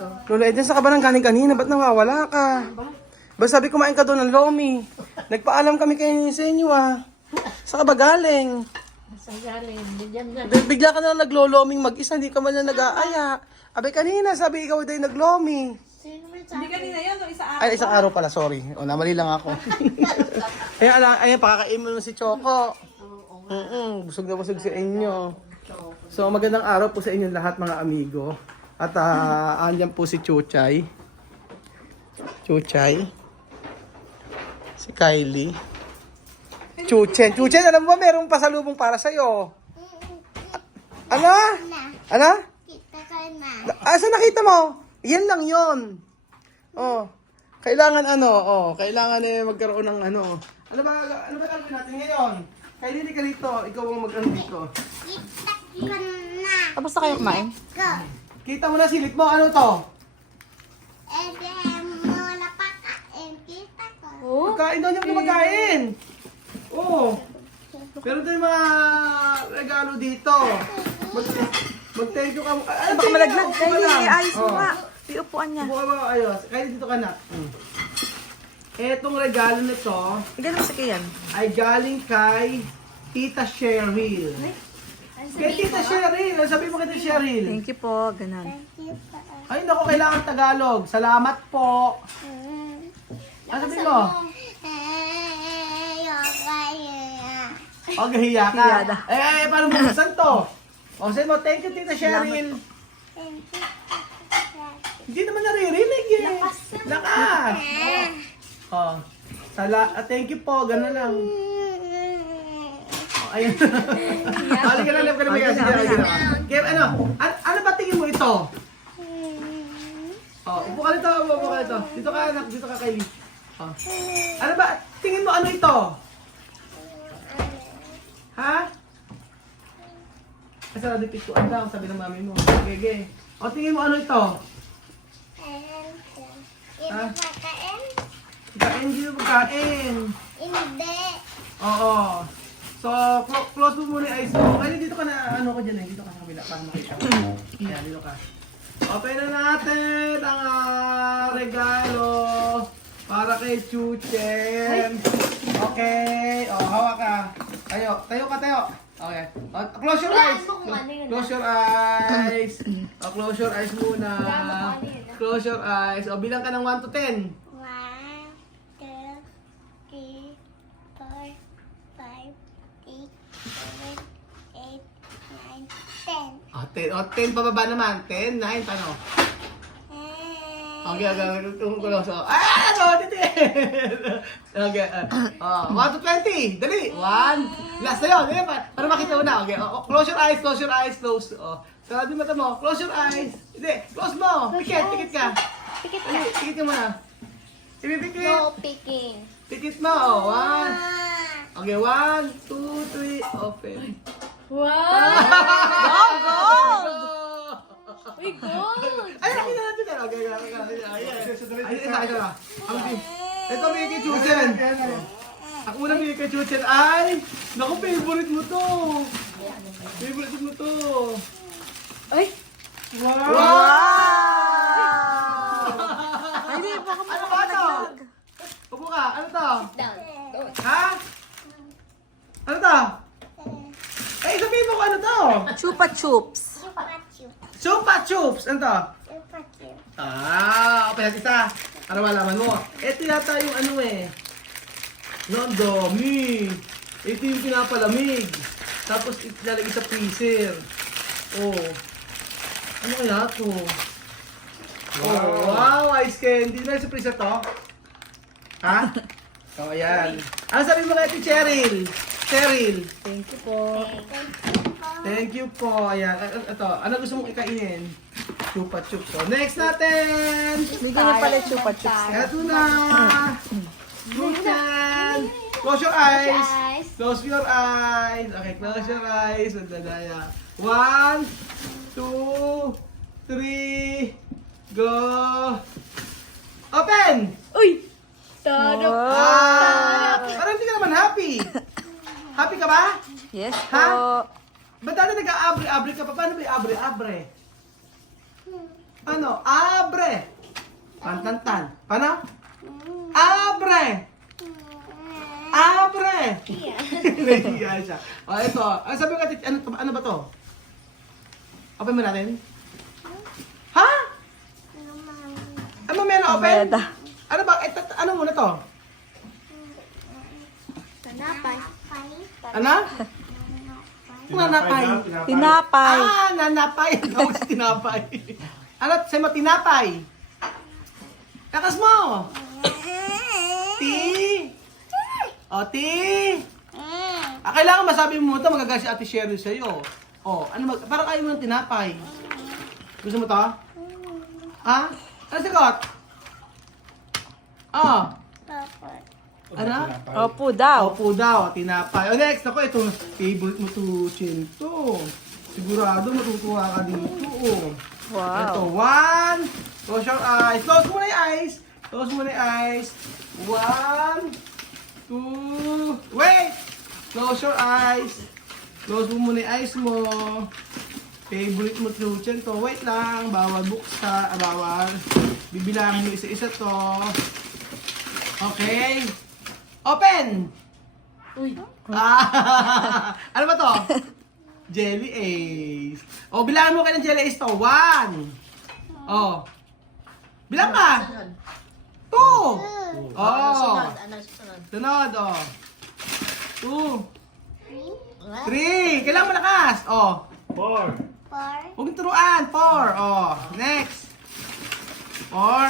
Lola Eden, saan ka ba nang galing kanina? Ba't nawawala ka? Ba sabi kumain ka doon ng lomi. Nagpaalam kami kayo sa inyo ah. Saan ka ba galing? Sa galing, bigyan Bigla ka na lang nagloloming mag-isa, hindi ka man lang nag-aaya. Abay kanina, sabi ikaw daw naglomi. Sino may Hindi kanina yun, o isang araw. Ay, isang araw pala, sorry. O, namali lang ako. Ayan, pakakain mo naman si Choco. Busog na busog sa inyo. So, magandang araw po sa inyo lahat mga amigo. At andyan po si Chuchay. Si Kylie. Chuchen, alam mo ba merong pasalubong para sa'yo? Ano? Ano? Kita ka na. Saan nakita mo? Yan lang yon. Oh. Kailangan kailangan magkaroon ng ano. Ano ba gagawin natin ngayon? Kylie, ka dito. Ikaw ang mag-ano dito. Kita ka na. Tapos na kayo kumain? Go. Kita mo na silip mo. Ano to? Mo napakain. Kita ko. Pagkain daw niya kumakain. Oo. Pero ito yung mga regalo dito. Mag-thank you ka. Ay, Baka malaglag. upo ka Dahil lang. ayos mo Oh. nga. Yung upuan niya. Upo ka ba? Ayos. Kaya dito ka na. Etong regalo nito Igan mo sa kayan. ay galing kay Tita Cheryl. Kay Tita Cheryl. Ano sabi mo kay Tita Cheryl? Thank you po. Ganon. Thank you pa. Ay, naku, kailangan Tagalog. Salamat po. Ano sabi mo? O, gahiya ka. Hiya na. Paano mo buksan to? O, sabi mo, thank you, Tita Cheryl. Hindi naman naririnig eh. Lakas. O, thank you po. Gano'n lang. O, ayun. Halika na, halika na. Sige, halika na. Kaya, ano ba tingin mo ito? O, upo ka nito, upo ka nito. Dito ka, anak. Dito ka, Kylie. O. Ano ba? Tingin mo ano ito? Ha? Kasi nadipit ko daw, sabi ng mami mo. Gege. O, tingin mo ano ito? Kain, hindi mo pagkain. Hindi. Oo. So, close mo muna yung eyes mo. Ay, dito ka na, ano ko dyan eh. Dito ka sa kabila para makita mo. Ayan, dito ka. Open na natin ang regalo para kay Chuchen. Okay. O, hawak ka. Tayo ka. Okay. Close your eyes. Close your eyes. Close your eyes muna. Close your eyes. O, bilang ka ng 1 to 10. 1, 2, 3, 4, 5, 6, 7, 8, 9, 10. O, 10 pababa naman. 10, 9, paano? Okay. Close. Ano? Dito. Okay. 1 to 20. Dali. 1. Last na yun. Dali, para makita mo na. Okay. Close your eyes. Close. Sarado yung mata mo. Close your eyes. Hindi. Close mo. Pikit ka. Pikit ka. Pikit ka muna. Ibibikit. No picking. Pikit mo. 1. Okay. 1, 2, 3. Open. Uy, gold! Ay, nakita natin na. Okay. Ito may kay Chuchen. Ang unang may kay Chuchen ay, naku, favorite mo to. Ay! Wow! Ay, di, baka Ano ba to? Upo ka, ano to? Down. Ha? Ano to? Eh, sabihin mo kung ano to? Chupa Chups. Chupa Chups! Ano to? Chupa-chup. Okay, isa. Para malaman mo. Ito yata yung ano eh. No, ang dami. Ito yung pinapalamig. Tapos ilalagay sa freezer. Oh. Ano kaya to? Wow, ice candy. Na sa freezer to? Ha? Oh, ayan. Ano sabi mo kay Cheryl? Thank you po. Thank you po. Ayan. Ito. Ano gusto mong ikainin? Chupa Chups. So, next natin! Bigyan mo pala yung Chupa Chups. Ito na! Chuchen! Close your eyes! Close your eyes! Okay, close your eyes. Magdadaya. 1, 2, 3, go! Open! Uy! Parang hindi ka naman happy. Happy ka ba? Yes po. Ha? Ba't dati nag-abre-abre ka pa? Paano ba i-abre-abre? Ano? Abre. Pantantan. Paano? Abre. Abre. Nahiya siya. O, ito. Ano sabi ko natin? Ano ba to? Open mo natin? Ha? Ano may na open? Beda. Ano ba? Ito, ano muna to? Tanapay. Ano? Nanapay. Tinapay. Ah, nanapay. Tawag si tinapay. Ano? Sa'yo mo tinapay. Lakas mo. Ti. O, ti. Kailangan masabi mo ito, magagawa si Ate Cheryl sa'yo. O, parang ayaw mo ng tinapay. Gusto mo to? Ha? Ano sagot? Ano? Opo daw. Opo daw, tinapay. O next, ako, ito, favorite mo to, Chinto. Sigurado matutuwa ka dito. Ito, Wow. 1. Close your eyes. Close mo na yung eyes. Close mo na yung eyes. 1, 2. Wait! Close your eyes. Close mo muna yung eyes mo. Favorite mo to, Chinto. Wait lang. Bawal buksa. Bawal. Bibilangin mo isa-isa to. Okay. Open! Uy. Ah, ano ba to? Jelly Ace. O, bilangan mo kayo ng Jelly Ace to. 1. O. Bilang ka. 2. O. Ano sunod? Sunod, o. 2. 3. Kailangan malakas. O. 4. Huwag yung turuan. 4. O. Next. 4.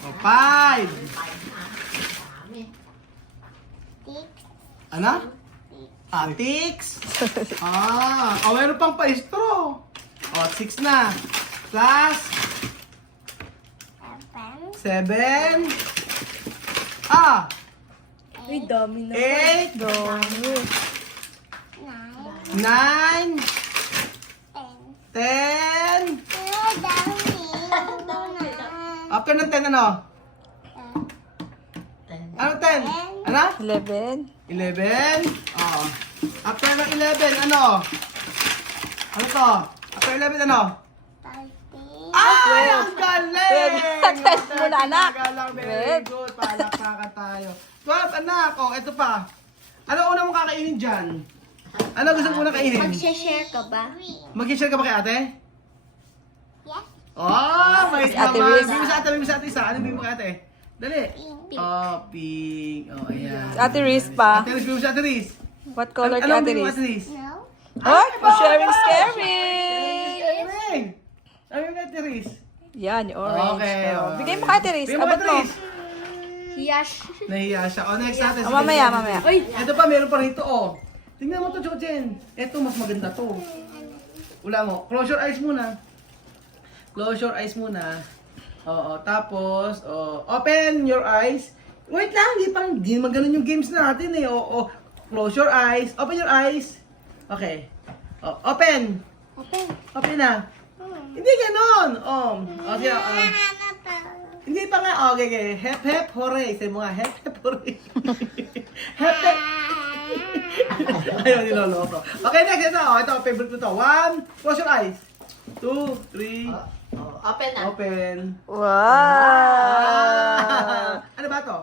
O, 5. Ano? Atix. Ah, meron pang pa-straw. O, 6 na. Plus 7. Ah, Uy, dami na. 8. Dami. 9. 10. After ng 10, ano? Ano 10? Ano? 11. 11. Oh. After ng 11, ano? Ano to? After 11, ano? Ay, ang galing! Test mo na, anak. Galang, very good. Palakpakan tayo. 12, anak. Oh, ito pa. Ano una mong kakainin dyan? Ano gusto mo na kainin? Mag-share ka ba? Mag-share ka ba kay ate? Yes. Oh, may Si Ate naman. Riz. Bigyan mo sa ate, bigyan mo sa ate isa. Ano bigyan mo kay ate? Dali. Oh, pink. Oh, ayan. Si Ate Riz pa. Ate Riz, bigyan mo sa ate Riz. What color Ano kay Ate bigyan mo Riz? ate Riz? No. Oh, sharing scary. Sharing. Sabi mo kay ate Riz. Yan, yung orange. Okay. Oh. Bigay mo kay Ate Riz. Bigyan mo Abot kay mo. Ate Riz. Yash. Nahiya siya. O, next natin. Oh, mamaya, mamaya. Uy! Ito pa, meron pa rito, oh. Tingnan mo to, Jojen. Ito, mas maganda to. Wala mo. Close your eyes muna. Close your eyes muna. Oo, tapos, open your eyes. Wait lang, di naman ganun yung games natin eh. Oo, close your eyes. Open your eyes. Okay. Oh, open. Open na. Hindi ganun. Okay, hindi pa nga. Okay, okay. Hep, hep, hooray. Say mo nga, hep, hep, hooray. Hep, hep. Ayaw, niloloko. Okay, next. Ito, favorite ko to. 1, close your eyes. 2, 3, Open na. open. Wow. Ano ba to?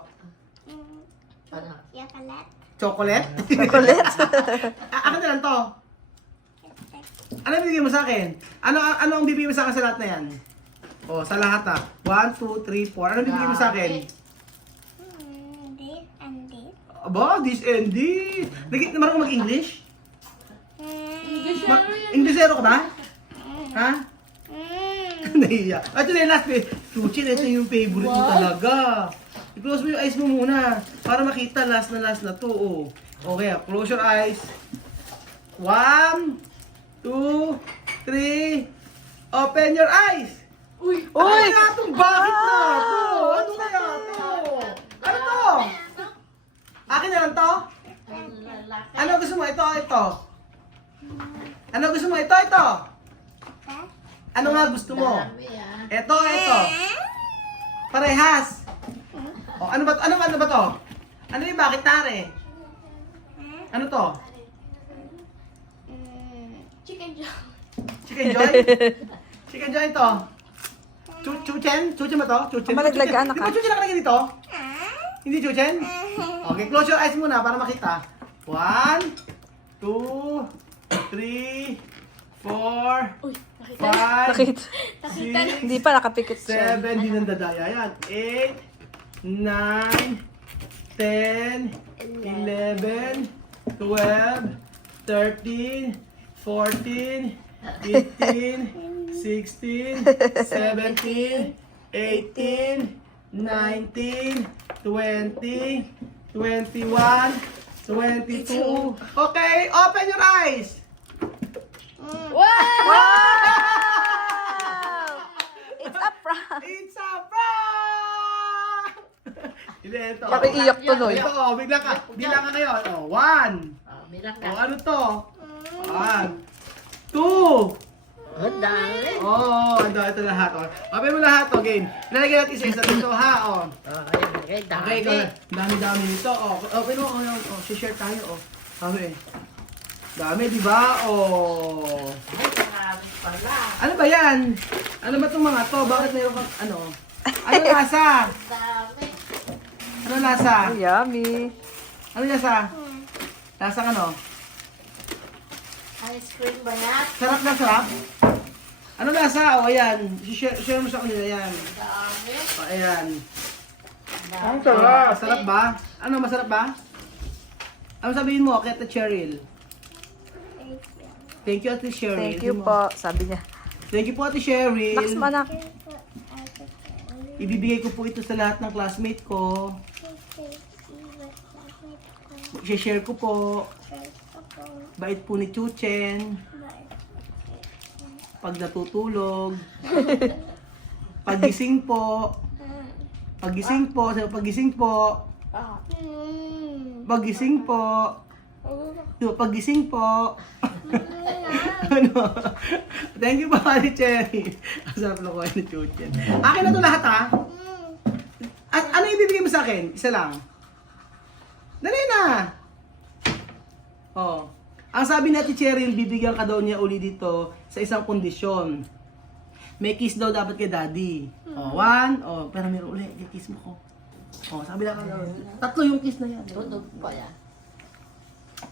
Ano? Chocolate? Chocolate. Akin na lang to. Ano bibigyan mo sa akin? Ano ang bibigyan mo sa akin sa lahat na yan? O, sa lahat ah. 1, 2, 3, 4. Ano bibigyan mo sa akin? This and this. Aba, this and this. Marunong mag-English? Inglesero ka ba? Ha? Nahiya. Ito na yung last bit. Suchin, ito yung favorite mo talaga. I-close mo yung eyes mo muna. Para makita last na to. Oh. Okay, close your eyes. 1, 2, 3. Open your eyes. Uy! Ano kaya itong bakit na to? Ano kaya to? Ano to? Akin na lang to? Ano gusto mo? Ito. Ano gusto mo? Ito. Ano nga gusto mo? Dami ah. Ito. Parehas. O, ano ba to? Ano yung bakit tare? Ano to? Chicken joy. Chicken Joy? Chicken joint to. Chuchen? Chuchen ba to? Chuchen? Malaglagaan Di ka. ba chuchen nakalagay dito? Hindi chuchen? Okay, close your eyes muna para makita. 1, 2, 3, 4, Uy, nakita. 5, Nakita. 6, Hindi pa nakapikit siya. 7, di nandadaya yan. 8, 9, 10, 11, 12, 13, 14, 15, 16, 17, 18, 19, 20, 21, 22. Okay, open your eyes! Wow! It's a prank. It's a prank! Hindi, ito. Parang iyak tuloy. Ito, bigla ka. Bilang ka ngayon. Oh, 1. Oh, bilang ka. Oh, ano to? 1, 2. Ang dami. Oh, ito lahat. Oh. Open mo lahat, oh, game. Ilalagay natin isa-isa dito, ha? Oh. Ayun, okay, dami. Okay, ikaw na. Dami-dami nito. Oh, open mo. Share tayo, oh. Dami. Dami, di ba? Oh. Ay, marami pala. Ano ba yan? Ano ba itong mga to? Bakit mayroon kang, ano? Ano lasa? Ang dami. Ano lasa? Oh, yummy. Ano lasa? Lasang ano? Ice cream ba yan? Sarap na sarap? Ano lasa? O, ayan. Share mo sa kanila, yan. Ang dami. O, ayan. Ang Sarap ba? Ano, masarap ba? Ano sabihin mo, kay Ate Cheryl? Thank you, Ate Cheryl. Thank you po, sabi niya. Thank you po, Ate Cheryl. Laks mo anak. Ibibigay ko po ito sa lahat ng classmate ko. I-share ko po. Bait po ni Chuchen. Pag natutulog. Pagising po. Pagising po. Sabi, pagising po. Pagising po. Pagising po. Ano? Thank you po, Ate Cherry. Ang sarap na kuha ni Chuchen. Akin na to lahat, ha? At ano ibibigay mo sa akin? Isa lang. Dali na! Oh. Ang sabi ni Ate Cheryl, bibigyan ka daw niya uli dito sa isang kondisyon. May kiss daw dapat kay Daddy. Oh, 1. Oh, pero meron uli. Kiss mo ko. Oh, sabi lang ka daw. 3 yung kiss na yan. tunog pa yan.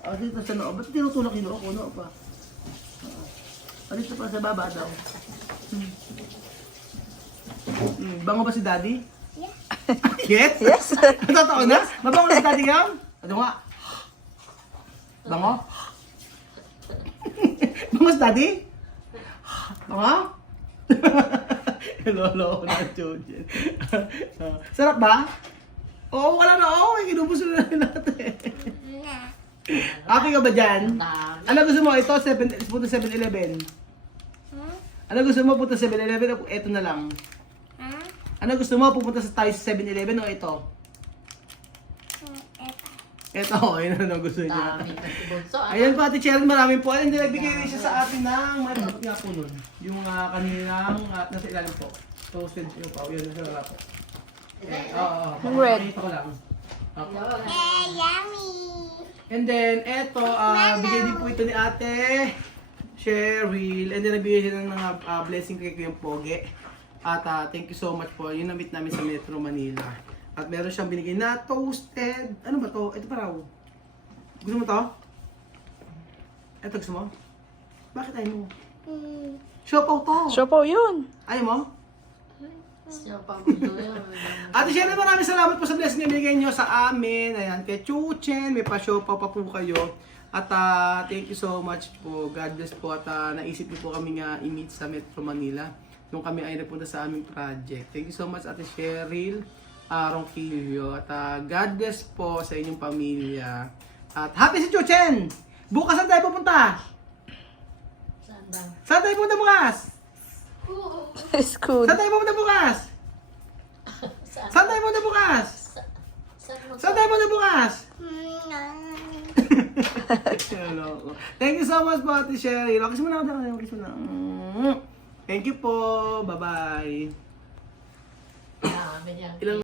Oh, dito sa noo. Ba't tinutulak yung noo ko? Noo pa. Oh, dito pa sa baba daw. Bango ba si Daddy? Yes? Yes. Totoo na? Mabango na si Daddy yan? Ano nga? Bango? Bango si Daddy? Bango? Lolo ko na Chuchen. Sarap ba? Oo, wala na. Oo, kinubos na natin. Happy ka ba dyan? Ang dami. Ano gusto mo? Ito, punta 7-Eleven. Ano gusto mo? Punta 7-Eleven o ito na lang? Ano gusto mo? Pupunta sa tayo sa 7-Eleven o ito? Ito, ayun na gusto niya. Dami kasi bunso. Ayan po, Ate Cheryl, maraming po. And nagbigay rin siya sa atin ng, dapat nga po nun, yung kaninang, nasa ilalim po. Toasted yung pao, yun, nasa wala po. Oo, Yung red. Ito ko lang. Okay. Yummy! And then, eto, bigay din po ito ni Ate Cheryl. And then, nabigay siya ng blessing kay Kuya Poge. At thank you so much po. Yun na-meet namin sa Metro Manila. At meron siyang binigay na toasted. Ano ba to? Ito pa raw. Gusto mo to? Ito gusto mo? Bakit ayaw mo? Siopaw to. Siopaw yun. Ayaw mo? Siya pa gusto yun. Ate Cheryl, maraming salamat po sa blessing na binigay nyo sa amin. Ayan, kay Chuchen, may pa-siopaw pa po kayo. At thank you so much po. God bless po. At naisip niyo po kami nga i-meet sa Metro Manila nung kami ay nagpunta sa aming project. Thank you so much, Ate Cheryl, Ronquillo. At God bless po sa inyong pamilya. At happy si Chuchen! Bukas saan tayo pupunta? Saan ba? Saan tayo pupunta bukas? School. Saan tayo pupunta bukas? Saan? Saan tayo pupunta bukas? Saan mo? Saan tayo pupunta bukas? Thank you so much po, Ate Cheryl. Kiss mo na ako. Kiss mo na. Thank you po. Bye-bye. Dami yan. Ilang